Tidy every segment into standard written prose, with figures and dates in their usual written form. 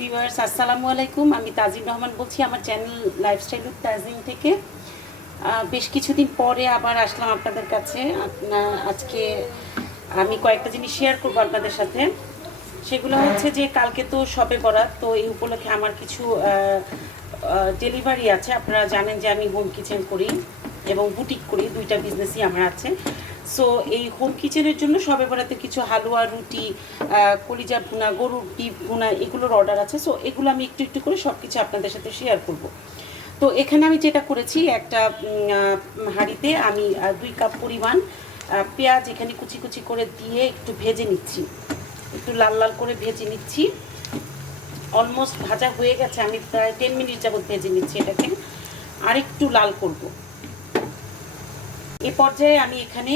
Viewers আসসালামু আলাইকুম। আমি তাজিম রহমান বলছি আমার চ্যানেল লাইফস্টাইল উইথ তাজিম থেকে। বেশ কিছুদিন পরে আবার আসলাম আপনাদের কাছে। আজকে আমি কয়েকটা জিনিস শেয়ার করবো আপনাদের সাথে। সেগুলো হচ্ছে যে কালকে তো শবে বরাত, তো এই উপলক্ষে আমার কিছু ডেলিভারি আছে। আপনারা জানেন যে আমি হোম কিচেন করি এবং বুটিক করি, দুইটা বিজনেসই আমার আছে। সো এই হোম কিচেনের জন্য শবে বরাতে কিছু হালুয়া, রুটি, কলিজা ভুনা, গরুর ডিপ ভুনা, এগুলোর অর্ডার আছে। সো এগুলো আমি একটু একটু করে সব কিছু আপনাদের সাথে শেয়ার করব। তো এখানে আমি যেটা করেছি, একটা হাঁড়িতে আমি 2 কাপ পরিমাণ পেঁয়াজ এখানে কুচি কুচি করে দিয়ে একটু ভেজে নিচ্ছি, একটু লাল লাল করে ভেজে নিচ্ছি। অলমোস্ট ভাজা হয়ে গেছে, আমি প্রায় 10 মিনিট যাবত ভেজে নিচ্ছি এটাকে, আর একটু লাল করব। এ পর্যায়ে আমি এখানে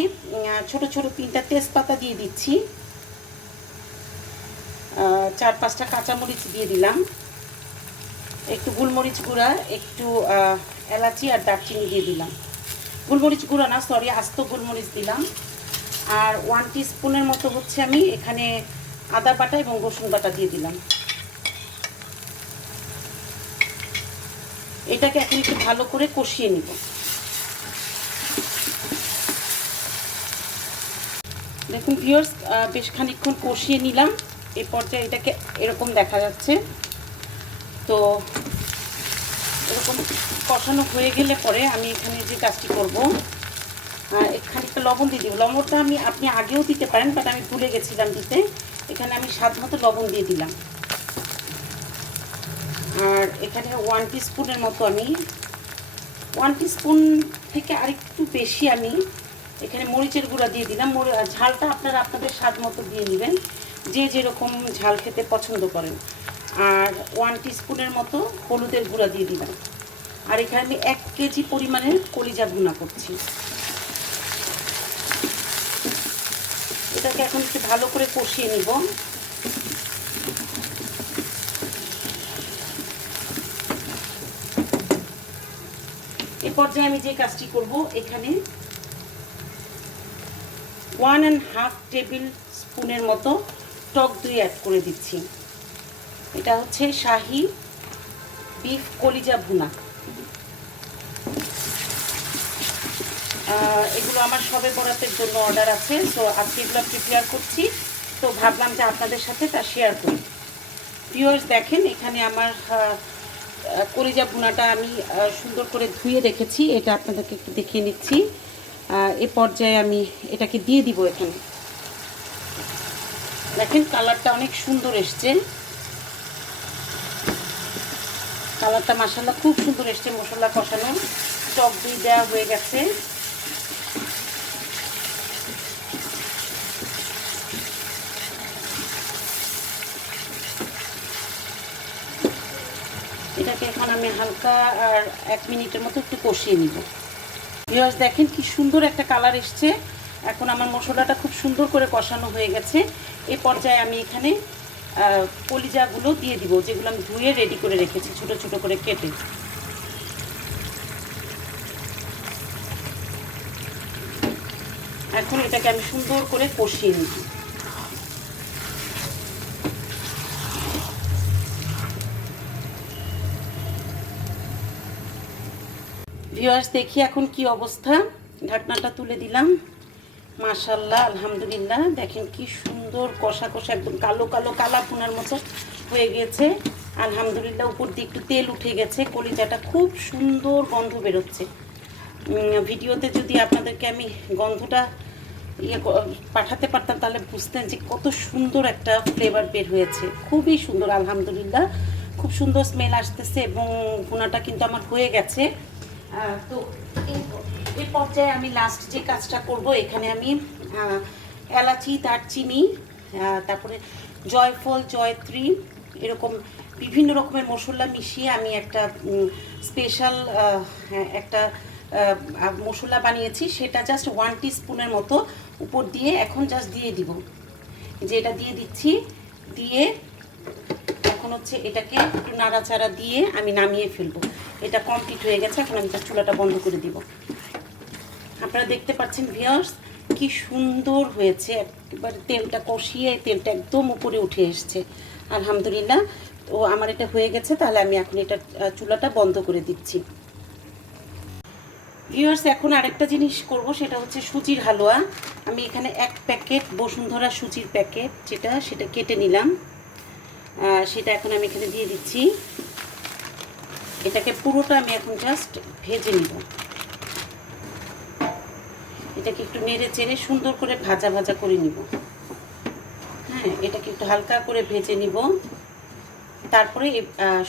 ছোট ছোট 3টা তেজপাতা দিয়ে দিচ্ছি, 4-5টা কাঁচামরিচ দিয়ে দিলাম, একটু গোলমরিচ গুঁড়া, একটু এলাচি আর দারচিনি দিয়ে দিলাম। গোলমরিচ গুঁড়া না, সরি, আস্ত গোলমরিচ দিলাম। আর 1 টিস্পুনের মতো হচ্ছে আমি এখানে আদা বাটা এবং রসুন বাটা দিয়ে দিলাম। এটাকে এখন একটু ভালো করে কষিয়ে নিব। দেখুন ভিউয়ার্স, বেশ খানিকক্ষণ কষিয়ে নিলাম। এই পর্যায়ে এটাকে এরকম দেখা যাচ্ছে। তো এরকম কষানো হয়ে গেলে পরে আমি এখানে যে কাজটি করব, খানিকটা লবণ দিয়ে দিব। লবণটা আপনি আগেও দিতে পারেন, বাট আমি ভুলে গেছিলাম দিতে। এখানে আমি স্বাদ মতো লবণ দিয়ে দিলাম। আর এখানে 1 টিস্পুনের মতো, আমি 1 টিস্পুন থেকে আরেকটু বেশি আমি এখানে মরিচের গুঁড়া দিয়ে দিলাম। ঝালটা আপনারা আপনাদের স্বাদ মতো দিয়ে নেবেন, যে যেরকম ঝাল খেতে পছন্দ করেন। আর 1 টিস্পুনের মতো হলুদের গুঁড়া দিয়ে দিলাম। আর এখানে আমি 1 কেজি পরিমাণের কলিজা ভুনা করছি। এটাকে এখন একটু ভালো করে কষিয়ে নিব। এ পর্যায়ে আমি যে কাজটি করব, এখানে 1.5 টেবিল স্পুনের মতো টক দই অ্যাড করে দিচ্ছি। এটা হচ্ছে শাহি বিফ কলিজা ভুনা। এগুলো আমার শবে বরাতের জন্য অর্ডার আছে। সো আজকে এগুলো প্রিপেয়ার করছি, তো ভাবলাম যে আপনাদের সাথে তা শেয়ার করি। ভিউয়ার্স দেখেন, এখানে আমার কলিজা ভুনাটা আমি সুন্দর করে ধুয়ে রেখেছি। এটা আপনাদেরকে একটু দেখিয়ে নিচ্ছি। এ পর্যায়ে আমি এটাকে দিয়ে দিব। এখানে দেখেন কালারটা অনেক সুন্দর এসছে, কালারটা মাশাআল্লাহ খুব সুন্দর এসছে। মশলা কষানো, টক দই দেওয়া হয়ে গেছে। এটাকে এখন আমি হালকা আর 1 মিনিটের মতো একটু কষিয়ে নিব। ভিউয়ার্স দেখেন কি সুন্দর একটা কালার এসছে। এখন আমার মশলাটা খুব সুন্দর করে কষানো হয়ে গেছে। এই পর্যায়ে আমি এখানে কলিজাগুলো দিয়ে দিব, যেগুলো আমি ধুয়ে রেডি করে রেখেছি ছোট ছোট করে কেটে। এখন এটাকে আমি সুন্দর করে কষিয়ে নিব। ভিউয়ার্স দেখি এখন কি অবস্থা। ঢাকনাটা তুলে দিলাম। মাশাআল্লাহ, আলহামদুলিল্লাহ, দেখেন কি সুন্দর কষা কষা, একদম কালো কালো কালা ভুনার মতো হয়ে গেছে। আলহামদুলিল্লাহ, উপর দিয়ে একটু তেল উঠে গেছে। কলিজাটা খুব সুন্দর গন্ধ বেরোচ্ছে। ভিডিওতে যদি আপনাদেরকে আমি গন্ধটা পাঠাতে পারতাম, তাহলে বুঝতেন যে কত সুন্দর একটা ফ্লেভার বের হয়েছে। খুবই সুন্দর, আলহামদুলিল্লাহ, খুব সুন্দর স্মেল আসতেছে এবং ভুনাটা কিন্তু আমার হয়ে গেছে। তো এই পর্যায়ে আমি লাস্ট যে কাজটা করব, এখানে আমি এলাচি, দারচিনি, তারপরে জয়ফল, জয়ত্রী, এরকম বিভিন্ন রকমের মশলা মিশিয়ে আমি একটা স্পেশাল একটা মশলা বানিয়েছি। সেটা জাস্ট 1 টিস্পুনের মতো উপর দিয়ে এখন জাস্ট দিয়ে দিব। যে এটা দিয়ে দিচ্ছি, দিয়ে এখন হচ্ছে এটাকে একটু নাড়াচাড়া দিয়ে আমি নামিয়ে ফেলবো। এটা কমপ্লিট হয়ে গেছে। এখন আমি চুলাটা বন্ধ করে দিব। আপনারা দেখতে পাচ্ছেন ভিউয়ার্স কি সুন্দর হয়েছে। একবারে তেলটা কষিয়ে তেলটা একদম উপরে উঠে এসছে। আলহামদুলিল্লাহ, তো আমার এটা হয়ে গেছে, তাহলে আমি এখন এটা চুলাটা বন্ধ করে দিচ্ছি। ভিউয়ার্স, এখন আরেকটা জিনিস করব, সেটা হচ্ছে সুজির হালুয়া। আমি এখানে 1 প্যাকেট বসুন্ধরা সুজির প্যাকেট সেটা কেটে নিলাম, সেটা এখন আমি এখানে দিয়ে দিচ্ছি। এটাকে পুরোটা আমি এখন জাস্ট ভেজে নিব। এটাকে একটু নেড়ে চেড়ে সুন্দর করে ভাজা ভাজা করে নিব। হ্যাঁ, এটাকে একটু হালকা করে ভেজে নিব। তারপরে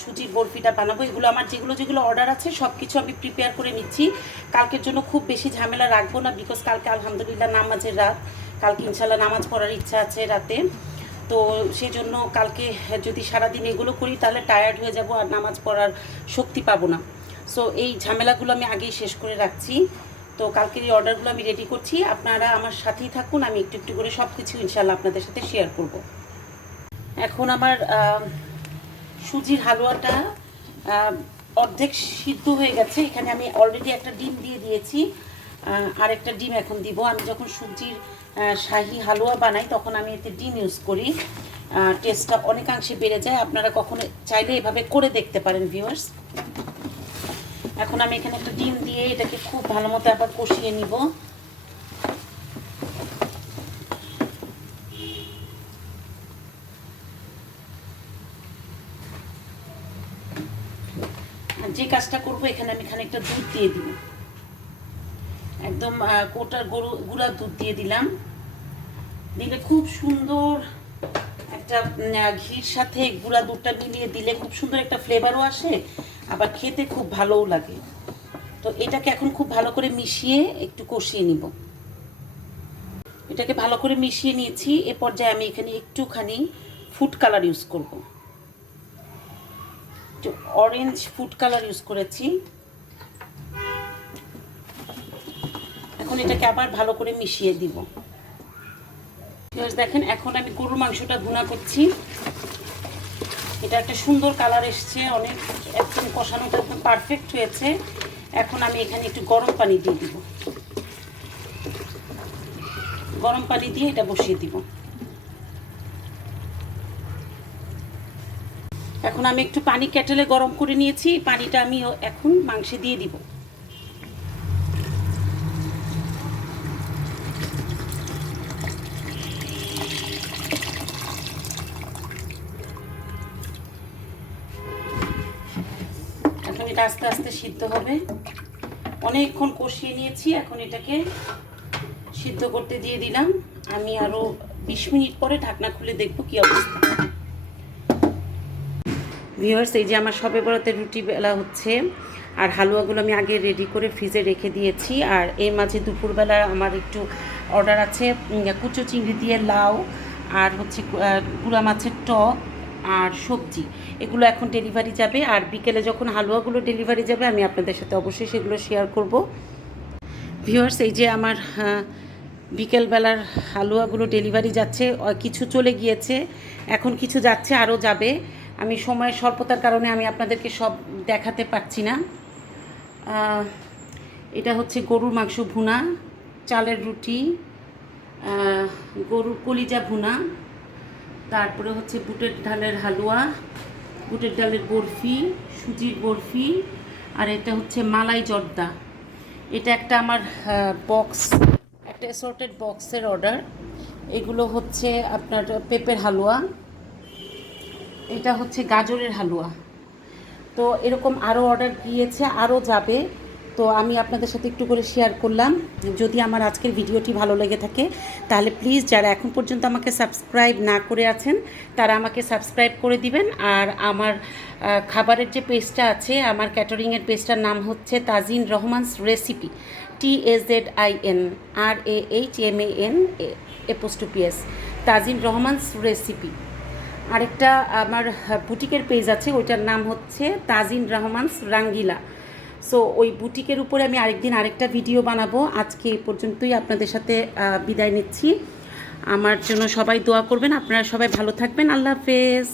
সুজির বরফিটা বানাবো। এগুলো আমার যেগুলো অর্ডার আছে সব কিছু আমি প্রিপেয়ার করে নিচ্ছি। কালকের জন্য খুব বেশি ঝামেলা রাখবো না, বিকজ কালকে আলহামদুলিল্লাহ নামাজের রাত। কালকে ইনশাল্লাহ নামাজ পড়ার ইচ্ছা আছে রাতে। তো সেই জন্য কালকে যদি সারাদিন এগুলো করি তাহলে টায়ার্ড হয়ে যাব আর নামাজ পড়ার শক্তি পাবো না। সো এই ঝামেলাগুলো আমি আগেই শেষ করে রাখছি। তো কালকের এই অর্ডারগুলো আমি রেডি করছি, আপনারা আমার সাথেই থাকুন। আমি একটু একটু করে সব কিছু ইনশাল্লাহ আপনাদের সাথে শেয়ার করব। এখন আমার সুজির হালুয়াটা অর্ধেক সিদ্ধ হয়ে গেছে। এখানে আমি অলরেডি একটা ডিম দিয়ে দিয়েছি, আর একটা ডিম এখন দিব। আমি যখন সুজির শাহি হালুয়া বানাই তখন আমি এতে ডিম ইউজ করি, টেস্টটা অনেকাংশে বেড়ে যায়। আপনারা কখনো চাইলে এভাবে করে দেখতে পারেন ভিউয়ার্স। এখন আমি এখানে একটা ডিম দিয়ে এটাকে খুব ভালো মতো আবার কষিয়ে নিব। যে কাজটা করব, এখানে আমি খানিকটা দুধ দিয়ে দিব, একদম কোটার গুঁড়া দুধ দিয়ে দিলাম। দিলে খুব সুন্দর একটা ঘির সাথে গুঁড়া দুধটা মিলিয়ে দিলে খুব সুন্দর একটা ফ্লেভারও আসে, আবার খেতে খুব ভালোও লাগে। তো এটাকে এখন খুব ভালো করে মিশিয়ে একটু কষিয়ে নিব। এটাকে ভালো করে মিশিয়ে নিয়েছি। এ পর্যায়ে আমি এখানে একটুখানি ফুড কালার ইউজ করব, অরেঞ্জ ফুড কালার ইউজ করেছি। এখন এটাকে আবার ভালো করে মিশিয়ে দিব। দেখেন, এখন আমি গরুর মাংসটা ভুনা করছি। এটা একটা সুন্দর কালার এসছে, অনেক একদম কষানোটা একদম পারফেক্ট হয়েছে। এখন আমি এখানে একটু গরম পানি দিয়ে দিব। গরম পানি দিয়ে এটা বসিয়ে দিব। এখন আমি একটু পানি কেটেলে গরম করে নিয়েছি, পানিটা আমি এখন মাংসে দিয়ে দিব। এখন এটা আস্তে আস্তে সিদ্ধ হবে। অনেকক্ষণ কষিয়ে নিয়েছি, এখন এটাকে সিদ্ধ করতে দিয়ে দিলাম। আমি আরো 20 মিনিট পরে ঢাকনা খুলে দেখব কি অবস্থা। ভিউয়ার্স, এই যে আমার সবে বরাতে রুটি বেলা হচ্ছে, আর হালুয়াগুলো আমি আগে রেডি করে ফ্রিজে রেখে দিয়েছি। আর এর মাঝে দুপুরবেলা আমার একটু অর্ডার আছে কুচো চিংড়ি দিয়ে লাউ, আর হচ্ছে গুঁড়া মাছের টক আর সবজি। এগুলো এখন ডেলিভারি যাবে, আর বিকেলে যখন হালুয়াগুলো ডেলিভারি যাবে আমি আপনাদের সাথে অবশ্যই সেগুলো শেয়ার করব। ভিউয়ার্স, এই যে আমার বিকেলবেলার হালুয়াগুলো ডেলিভারি যাচ্ছে। কিছু চলে গিয়েছে, এখন কিছু যাচ্ছে, আরও যাবে। আমি সময়ের স্বল্পতার কারণে আমি আপনাদেরকে সব দেখাতে পারছি না। এটা হচ্ছে গরুর মাংস ভুনা, চালের রুটি, গরুর কলিজা ভুনা, তারপরে হচ্ছে বুটের ডালের হালুয়া, বুটের ডালের বরফি, সুজির বরফি, আর এটা হচ্ছে মালাই জর্দা। এটা একটা আমার বক্স, একটা অ্যাসর্টেড বক্সের অর্ডার। এগুলো হচ্ছে আপনার পেঁপের হালুয়া, এটা হচ্ছে গাজরের হালুয়া। তো এরকম আরও অর্ডার গিয়েছে, আরও যাবে। তো আমি আপনাদের সাথে একটু করে শেয়ার করলাম। যদি আমার আজকের ভিডিওটি ভালো লেগে থাকে তাহলে প্লিজ যারা এখন পর্যন্ত আমাকে সাবস্ক্রাইব না করে আছেন তারা আমাকে সাবস্ক্রাইব করে দিবেন। আর আমার খাবারের যে পেজটা আছে, আমার ক্যাটারিংয়ের পেজটার নাম হচ্ছে Tajin Rahman's recipe, TAZINRAHMAN Tajin Rahman's recipe. আরেকটা আমার বুটিকের পেজ আছে, ওইটার নাম হচ্ছে তাজিন রহমানস রাঙ্গিলা। সো ওই বুটিকের উপরে আমি আরেকদিন আরেকটা ভিডিও বানাবো। আজকে এই পর্যন্তই আপনাদের সাথে বিদায় নিচ্ছি। আমার জন্য সবাই দোয়া করবেন। আপনারা সবাই ভালো থাকবেন। আল্লাহ হাফেজ।